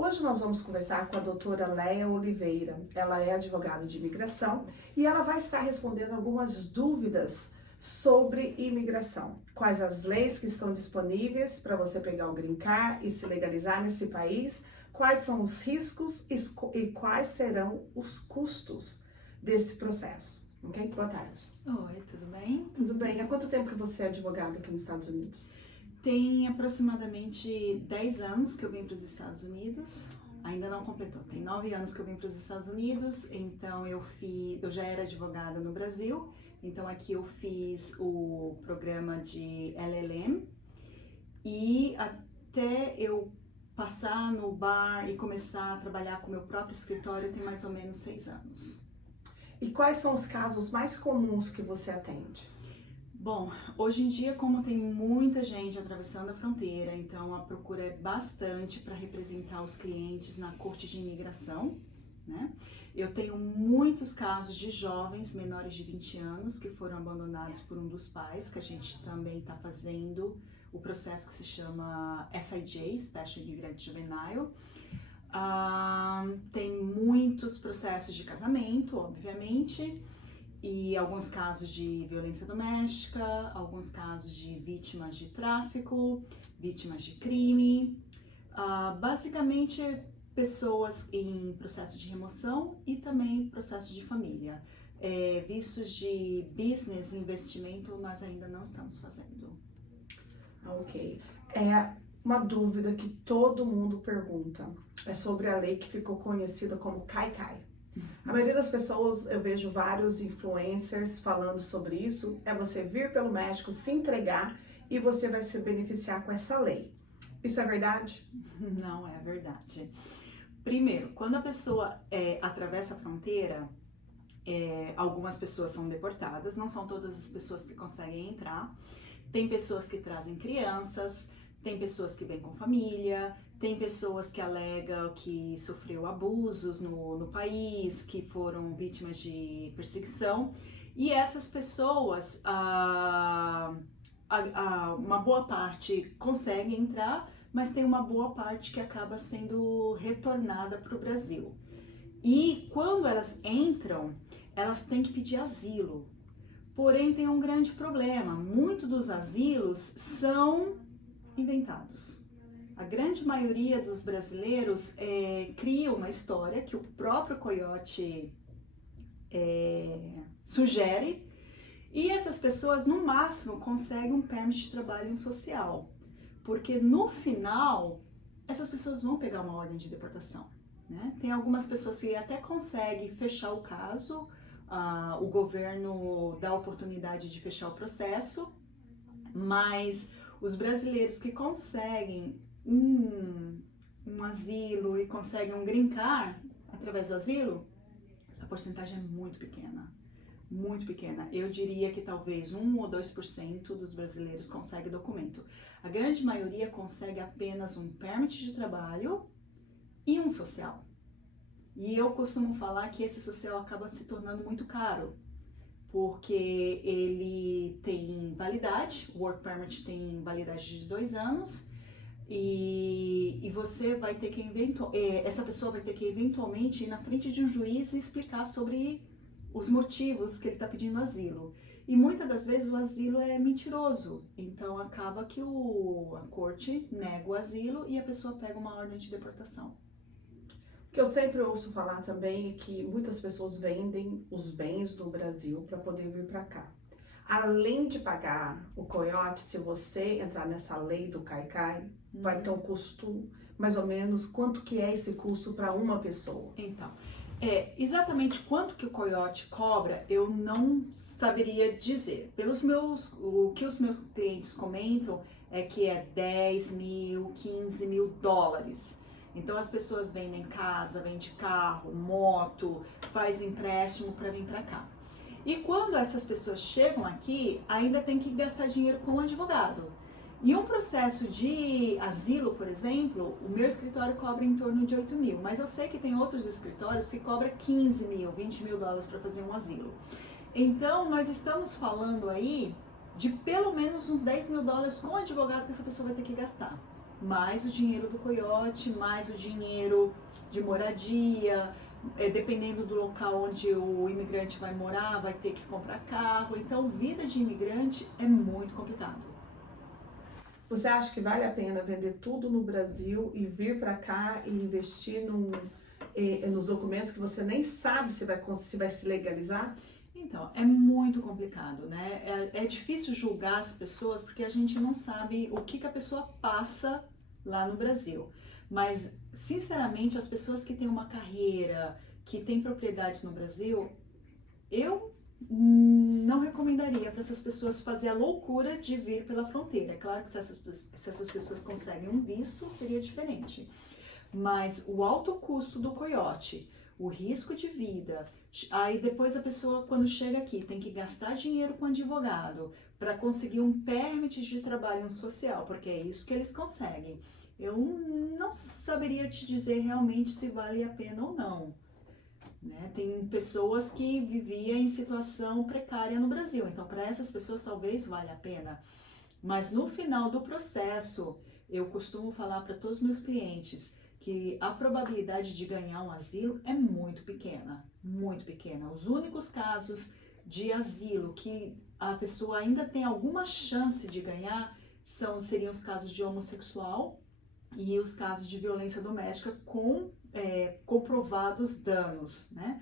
Hoje nós vamos conversar com a doutora Leia Oliveira. Ela é advogada de imigração e ela vai estar respondendo algumas dúvidas sobre imigração. Quais as leis que estão disponíveis para você pegar o Green Card e se legalizar nesse país, quais são os riscos e quais serão os custos desse processo. Ok? Boa tarde. Oi, tudo bem? Tudo bem. Há quanto tempo que você é advogada aqui nos Estados Unidos? Tem aproximadamente 10 anos que eu vim para os Estados Unidos. Ainda não completou. Tem 9 anos que eu vim para os Estados Unidos. Então eu já era advogada no Brasil. Então aqui eu fiz o programa de LLM. E até eu passar no bar e começar a trabalhar com o meu próprio escritório tem mais ou menos 6 anos. E quais são os casos mais comuns que você atende? Bom, hoje em dia, como tem muita gente atravessando a fronteira, então a procura é bastante para representar os clientes na corte de imigração, né? Eu tenho muitos casos de jovens menores de 20 anos que foram abandonados por um dos pais, que a gente também está fazendo o processo que se chama SIJ, Special Immigrant Juvenile. Tem muitos processos de casamento, obviamente, e alguns casos de violência doméstica, alguns casos de vítimas de tráfico, vítimas de crime, basicamente pessoas em processo de remoção e também processo de família. Vistos de business, investimento, nós ainda não estamos fazendo. Ok. Uma dúvida que todo mundo pergunta é sobre a lei que ficou conhecida como Cai-Cai. A maioria das pessoas, eu vejo vários influencers falando sobre isso, é você vir pelo México, se entregar e você vai se beneficiar com essa lei. Isso é verdade? Não é verdade. Primeiro, quando a pessoa atravessa a fronteira, algumas pessoas são deportadas, não são todas as pessoas que conseguem entrar. Tem pessoas que trazem crianças, tem pessoas que vêm com família, tem pessoas que alegam que sofreu abusos no país, que foram vítimas de perseguição. E essas pessoas, uma boa parte consegue entrar, mas tem uma boa parte que acaba sendo retornada para o Brasil. E quando elas entram, elas têm que pedir asilo. Porém, tem um grande problema. Muitos dos asilos são inventados. A grande maioria dos brasileiros cria uma história que o próprio Coyote sugere, e essas pessoas no máximo conseguem um permit de trabalho social, porque no final essas pessoas vão pegar uma ordem de deportação, né? Tem algumas pessoas que até conseguem fechar o caso, o governo dá a oportunidade de fechar o processo, mas os brasileiros que conseguem um asilo e conseguem um green card através do asilo, a porcentagem é muito pequena, muito pequena. Eu diria que talvez 1 ou 2% dos brasileiros consegue documento. A grande maioria consegue apenas um permit de trabalho e um social. E eu costumo falar que esse social acaba se tornando muito caro, porque ele tem validade, o Work Permit tem validade de 2 anos, e você vai ter que, essa pessoa vai ter que eventualmente ir na frente de um juiz e explicar sobre os motivos que ele está pedindo asilo. E muitas das vezes o asilo é mentiroso, então acaba que a corte nega o asilo e a pessoa pega uma ordem de deportação. O que eu sempre ouço falar também é que muitas pessoas vendem os bens do Brasil para poder vir para cá. Além de pagar o Coyote, se você entrar nessa lei do Cai-Cai, vai ter um custo, mais ou menos, quanto que é esse custo para uma pessoa? Então, exatamente quanto que o Coyote cobra, eu não saberia dizer. O que os meus clientes comentam é que é 10 mil, 15 mil dólares. Então as pessoas vendem casa, vendem carro, moto, faz empréstimo para vir para cá. E quando essas pessoas chegam aqui, ainda tem que gastar dinheiro com um advogado. E um processo de asilo, por exemplo, o meu escritório cobra em torno de 8 mil, mas eu sei que tem outros escritórios que cobram 15 mil, 20 mil dólares para fazer um asilo. Então, nós estamos falando aí de pelo menos uns 10 mil dólares com o advogado que essa pessoa vai ter que gastar. mais o dinheiro do coiote, mais o dinheiro de moradia, dependendo do local onde o imigrante vai morar, vai ter que comprar carro. Então, vida de imigrante é muito complicado. Você acha que vale a pena vender tudo no Brasil e vir para cá e investir nos documentos que você nem sabe se vai se legalizar? Então, é muito complicado, né? É difícil julgar as pessoas porque a gente não sabe o que a pessoa passa lá no Brasil. Mas, sinceramente, as pessoas que têm uma carreira, que têm propriedades no Brasil, eu não recomendaria para essas pessoas fazer a loucura de vir pela fronteira. É claro que se essas pessoas conseguem um visto, seria diferente. Mas o alto custo do coiote, o risco de vida, aí depois a pessoa, quando chega aqui, tem que gastar dinheiro com advogado para conseguir um permit de trabalho social, porque é isso que eles conseguem. Eu não saberia te dizer realmente se vale a pena ou não. Né? Tem pessoas que viviam em situação precária no Brasil, então para essas pessoas talvez valha a pena. Mas no final do processo, eu costumo falar para todos os meus clientes que a probabilidade de ganhar um asilo é muito pequena, muito pequena. Os únicos casos de asilo que a pessoa ainda tem alguma chance de ganhar seriam os casos de homossexual e os casos de violência doméstica com comprovados danos, né?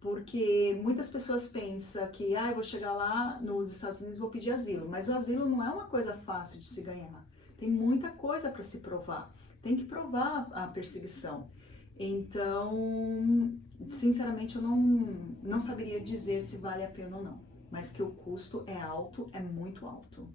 Porque muitas pessoas pensam que eu vou chegar lá nos Estados Unidos e vou pedir asilo, mas o asilo não é uma coisa fácil de se ganhar. Tem muita coisa para se provar. Tem que provar a perseguição. Então, sinceramente, eu não saberia dizer se vale a pena ou não. Mas que o custo é alto, é muito alto.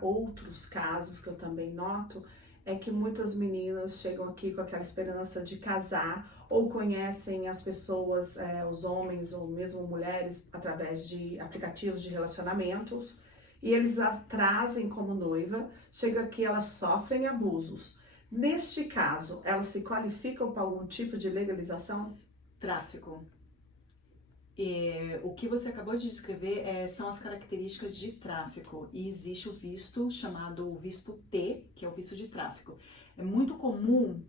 Outros casos que eu também noto é que muitas meninas chegam aqui com aquela esperança de casar ou conhecem as pessoas, os homens ou mesmo mulheres, através de aplicativos de relacionamentos, e eles as trazem como noiva, chega aqui, elas sofrem abusos. Neste caso, elas se qualificam para algum tipo de legalização? Tráfico. O que você acabou de descrever são as características de tráfico, e existe o visto chamado visto T, que é o visto de tráfico. É muito comum,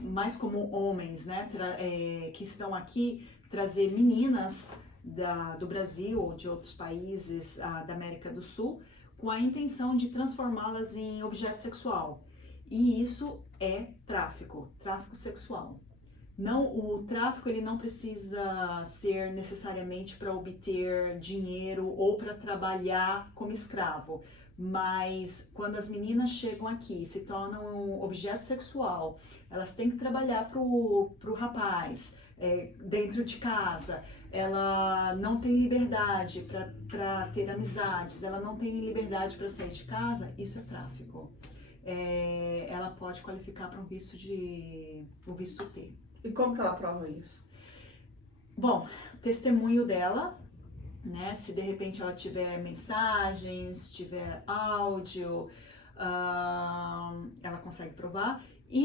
mais comum homens, né, que estão aqui, trazer meninas do Brasil ou de outros países da América do Sul com a intenção de transformá-las em objeto sexual. E isso é tráfico sexual. O tráfico ele não precisa ser necessariamente para obter dinheiro ou para trabalhar como escravo, mas quando as meninas chegam aqui e se tornam um objeto sexual, elas têm que trabalhar pro rapaz dentro de casa, ela não tem liberdade para ter amizades, ela não tem liberdade para sair de casa, isso é tráfico. Ela pode qualificar para o visto T. E como que ela prova isso? Bom, testemunho dela, né? Se de repente ela tiver mensagens, tiver áudio, ela consegue provar.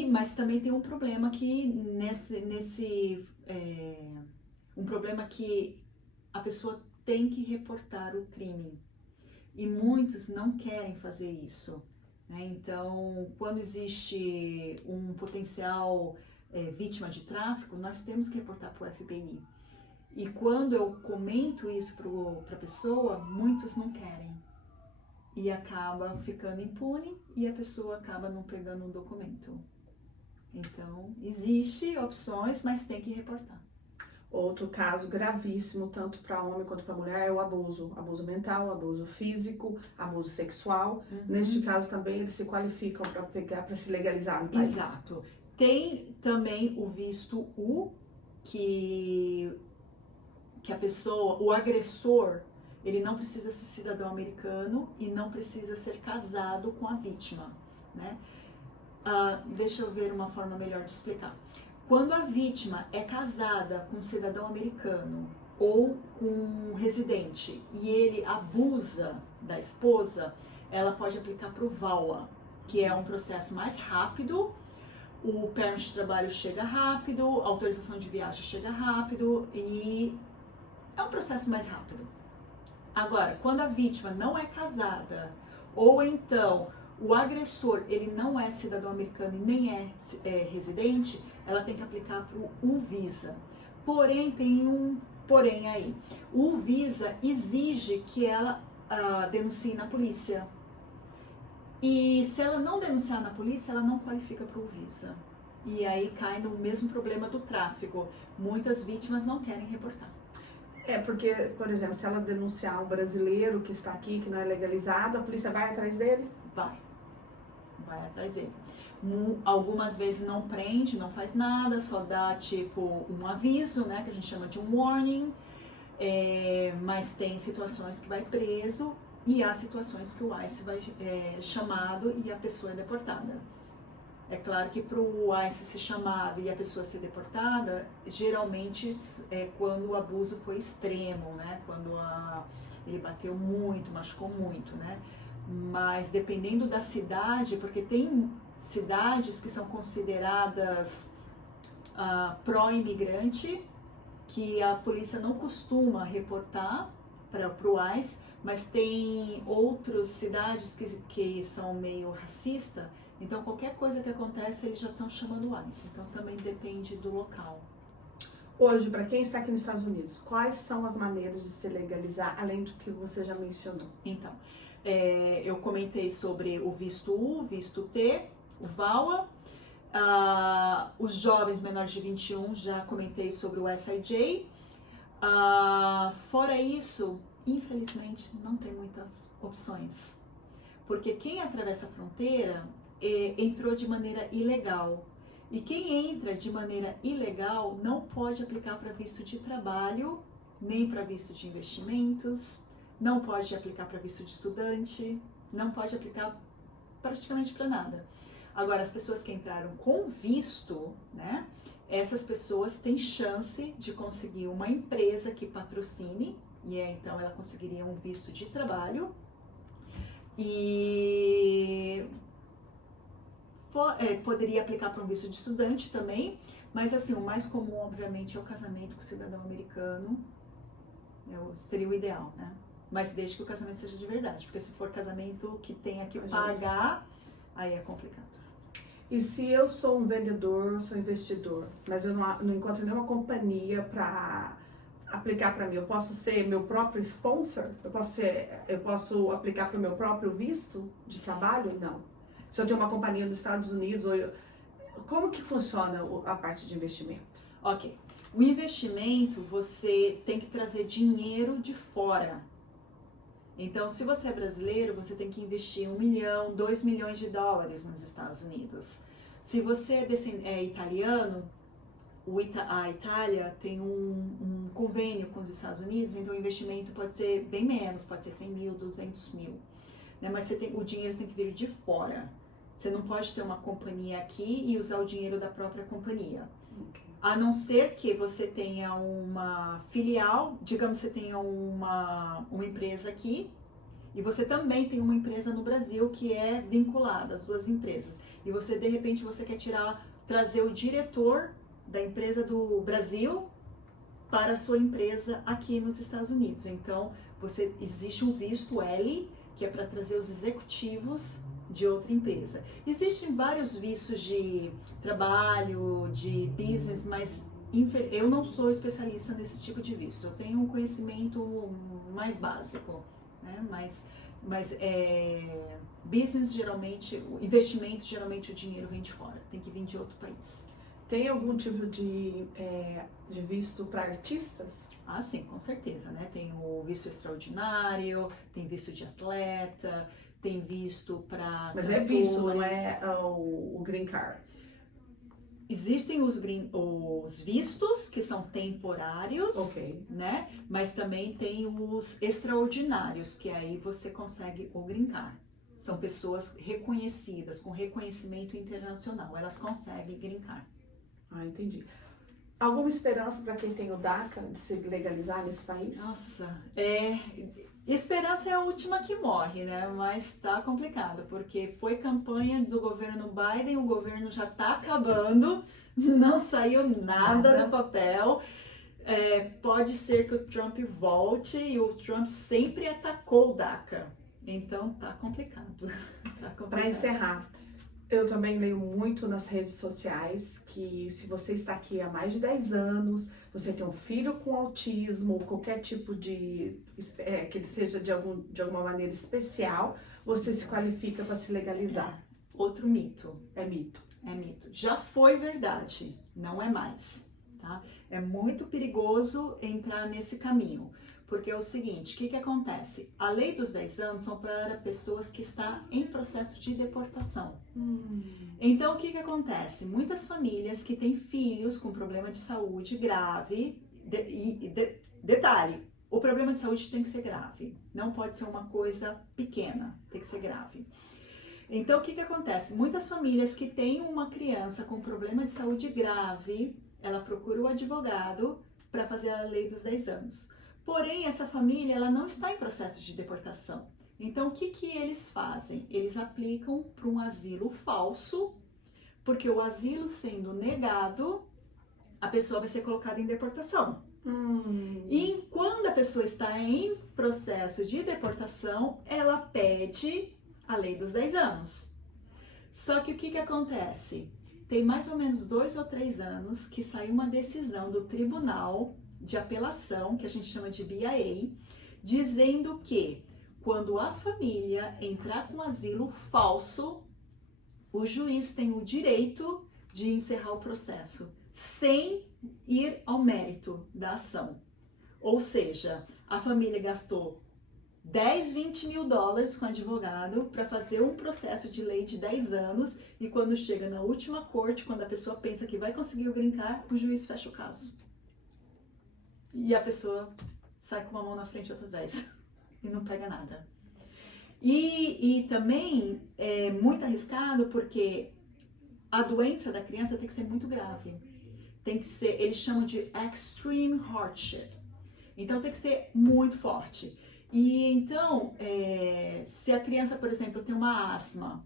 Mas também tem um problema que um problema que a pessoa tem que reportar o crime. E muitos não querem fazer isso, né? Então, quando existe um potencial vítima de tráfico, nós temos que reportar para o FBI. E quando eu comento isso para a pessoa, muitos não querem. E acaba ficando impune e a pessoa acaba não pegando um documento. Então, existe opções, mas tem que reportar. Outro caso gravíssimo, tanto para homem quanto para mulher, é o abuso. Abuso mental, abuso físico, abuso sexual. Uhum. Neste caso também eles se qualificam para se legalizar no país. Exato. Tem também o visto U, que a pessoa, o agressor, ele não precisa ser cidadão americano e não precisa ser casado com a vítima, né? Deixa eu ver uma forma melhor de explicar. Quando a vítima é casada com um cidadão americano ou com um residente e ele abusa da esposa, ela pode aplicar para o VAWA, que é um processo mais rápido. O permit de trabalho chega rápido, a autorização de viagem chega rápido e é um processo mais rápido. Agora, quando a vítima não é casada ou então o agressor ele não é cidadão americano e nem é residente, ela tem que aplicar para o Visa. Porém, tem um porém aí. O Visa exige que ela denuncie na polícia. E se ela não denunciar na polícia, ela não qualifica para o Visa. E aí cai no mesmo problema do tráfico. Muitas vítimas não querem reportar. Porque, por exemplo, se ela denunciar um brasileiro que está aqui, que não é legalizado, a polícia vai atrás dele? Vai atrás dele. Algumas vezes não prende, não faz nada, só dá tipo um aviso, né, que a gente chama de um warning, mas tem situações que vai preso e há situações que o ICE vai chamado e a pessoa é deportada. É claro que para o ICE ser chamado e a pessoa ser deportada, geralmente é quando o abuso foi extremo, né, quando ele bateu muito, machucou muito, né, mas dependendo da cidade, porque tem cidades que são consideradas pró-imigrante, que a polícia não costuma reportar para o ICE, mas tem outras cidades que são meio racistas, então qualquer coisa que acontece eles já estão chamando o ICE, então também depende do local. Hoje, para quem está aqui nos Estados Unidos, quais são as maneiras de se legalizar, além do que você já mencionou? Então, eu comentei sobre o visto U, visto T, o VAWA, os jovens menores de 21, já comentei sobre o SIJ. Fora isso, infelizmente, não tem muitas opções, porque quem atravessa a fronteira entrou de maneira ilegal. E quem entra de maneira ilegal não pode aplicar para visto de trabalho, nem para visto de investimentos, não pode aplicar para visto de estudante, não pode aplicar praticamente para nada. Agora, as pessoas que entraram com visto, né, essas pessoas têm chance de conseguir uma empresa que patrocine, e então ela conseguiria um visto de trabalho, e poderia aplicar para um visto de estudante também, mas assim, o mais comum, obviamente, é o casamento com o cidadão americano, seria o ideal, né? Mas desde que o casamento seja de verdade, porque se for casamento que tenha que pagar, aí é complicado. E se eu sou um vendedor, sou investidor, mas eu não encontro nenhuma companhia para aplicar para mim, eu posso ser meu próprio sponsor? Eu posso aplicar para o meu próprio visto de trabalho? Não. Se eu tenho uma companhia dos Estados Unidos, como que funciona a parte de investimento? Ok. O investimento, você tem que trazer dinheiro de fora. Então, se você é brasileiro, você tem que investir 1 milhão, 2 milhões de dólares nos Estados Unidos. Se você é italiano, a Itália tem um convênio com os Estados Unidos, então o investimento pode ser bem menos, pode ser 100 mil, 200 mil. Né? Mas o dinheiro tem que vir de fora. Você não pode ter uma companhia aqui e usar o dinheiro da própria companhia. Okay. A não ser que você tenha uma filial, digamos que você tenha uma empresa aqui, e você também tem uma empresa no Brasil que é vinculada, as duas empresas. E você, de repente, você quer trazer o diretor da empresa do Brasil para a sua empresa aqui nos Estados Unidos. Então, existe um visto L, que é para trazer os executivos de outra empresa. Existem vários vistos de trabalho, de business, mas eu não sou especialista nesse tipo de visto. Eu tenho um conhecimento mais básico, né? Mas business geralmente, investimento geralmente o dinheiro vem de fora, tem que vir de outro país. Tem algum tipo de visto para artistas? Ah, sim, com certeza, né? Tem o visto extraordinário, tem visto de atleta, tem visto para... Mas é visto, não é o green card? Existem os vistos, que são temporários, okay, né? Mas também tem os extraordinários, que aí você consegue o green card. São pessoas reconhecidas, com reconhecimento internacional, elas conseguem green card. Ah, entendi. Alguma esperança para quem tem o DACA de se legalizar nesse país? Nossa, esperança é a última que morre, né? Mas tá complicado, porque foi campanha do governo Biden, o governo já tá acabando, não saiu nada do papel. Pode ser que o Trump volte, e o Trump sempre atacou o DACA. Então tá complicado. Tá Para complicado. encerrar, eu também leio muito nas redes sociais que se você está aqui há mais de 10 anos, você tem um filho com autismo, qualquer tipo de, que ele seja de alguma maneira especial, você se qualifica para se legalizar. Outro mito. É mito. É mito. Já foi verdade, não é mais, tá? É muito perigoso entrar nesse caminho, porque é o seguinte, o que acontece? A lei dos 10 anos são para pessoas que estão em processo de deportação. Então, o que acontece? Muitas famílias que têm filhos com problema de saúde grave, detalhe, o problema de saúde tem que ser grave, não pode ser uma coisa pequena, tem que ser grave. Então, o que acontece? Muitas famílias que têm uma criança com problema de saúde grave, ela procura o advogado para fazer a lei dos 10 anos. Porém, essa família ela não está em processo de deportação. Então, o que eles fazem? Eles aplicam para um asilo falso, porque o asilo sendo negado, a pessoa vai ser colocada em deportação. E quando a pessoa está em processo de deportação, ela pede a lei dos 10 anos. Só que o que acontece? Tem mais ou menos 2 ou 3 anos que saiu uma decisão do Tribunal de Apelação, que a gente chama de BIA, dizendo que quando a família entrar com asilo falso, o juiz tem o direito de encerrar o processo, sem ir ao mérito da ação. Ou seja, a família gastou 10, 20 mil dólares com advogado para fazer um processo de lei de 10 anos e quando chega na última corte, quando a pessoa pensa que vai conseguir o green card, o juiz fecha o caso. E a pessoa sai com uma mão na frente e outra atrás e não pega nada. E também é muito arriscado porque a doença da criança tem que ser muito grave. Tem que ser, eles chamam de extreme hardship. Então tem que ser muito forte. E então, se a criança, por exemplo, tem uma asma,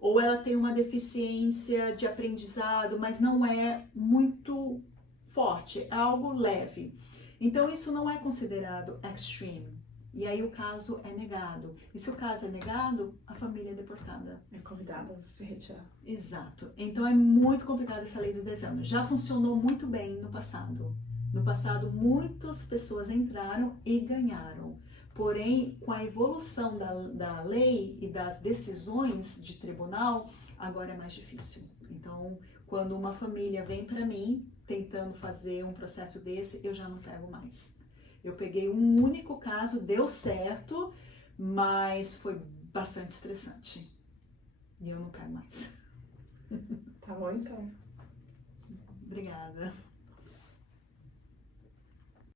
ou ela tem uma deficiência de aprendizado, mas não é muito forte, é algo leve. Então isso não é considerado extreme. E aí o caso é negado. E se o caso é negado, a família é deportada. É convidada a se retirar. Exato. Então é muito complicado essa lei dos 10 anos. Já funcionou muito bem no passado. No passado, muitas pessoas entraram e ganharam. Porém, com a evolução da lei e das decisões de tribunal, agora é mais difícil. Então, quando uma família vem para mim tentando fazer um processo desse, eu já não pego mais. Eu peguei um único caso, deu certo, mas foi bastante estressante. E eu não pego mais. Tá bom, então. Obrigada.